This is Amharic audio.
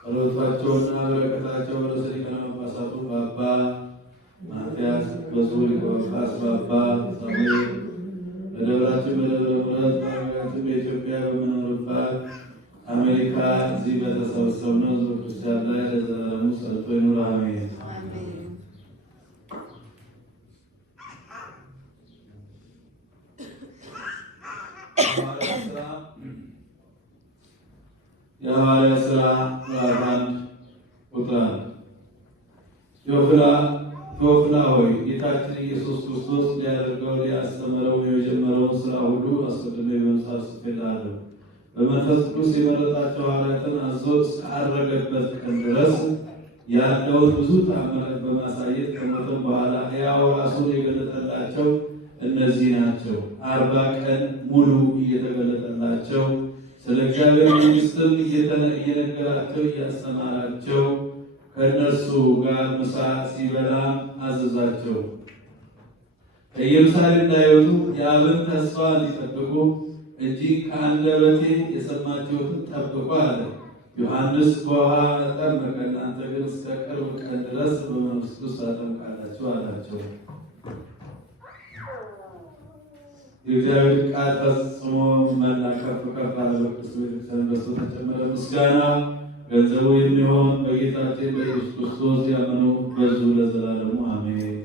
ጸሎታቸውና በረከታቸው በርዕሰ ሊቃነ ጳጳሳቱ በአባ ማትያስ በዙር ሊቀ ጳጳስ በአባ ሳሙኤል በደብራችን በደብረ ምሕረት በሀገራችን በኢትዮጵያ በምኖርባት አሜሪካ እዚህ በተሰበሰብነው ሕዝበ ክርስቲያን ላይ ለዘላለሙ ጸንቶ ይኑር አሜን። የሐዋርያት ሥራ ምዕራፍ 1 ቁጥር 1 ቴዎፍላ ሆይ ጌታችን ኢየሱስ ክርስቶስ ሊያደርገው ሊያስተምረው የጀመረውን ሥራ ሁሉ አስቀድሜ በመጽሐፍ ጽፌልሃለሁ። በመንፈስ ቅዱስ የመረጣቸው ሐዋርያትን አዞ እስካረገበት ቀን ድረስ ያለውን ብዙ ተአምራት በማሳየት ከሞተም በኋላ ሕያው ራሱን የገለጠላቸው እነዚህ ናቸው። 40 ቀን ሙሉ እየተገለጠላቸው ስለ እግዚአብሔር መንግሥትም እየነገራቸው እያስተማራቸው ከእነርሱ ጋር ምሳ ሲበላ አዘዛቸው። ከኢየሩሳሌም እንዳይወጡ የአብን ተስፋ እንዲጠብቁ እጅግ ከአንደበቴ የሰማችሁትን ጠብቁ አለ። ዮሐንስ በውሃ አጠመቀ፣ እናንተ ግን እስከ ቅርብ ቀን ድረስ በመንፈስ ቅዱስ ታጠምቃላችሁ አላቸው። የእግዚአብሔር ቃል ፈጽሞ መላ ከፍ ከፍ አለ። በቅዱስ ቤተክርስቲያን በእሱ ተጨመረ። ምስጋና ገንዘቡ የሚሆን በጌታችን በኢየሱስ ክርስቶስ ያመኑ በዙ ለዘላለሙ አሜን።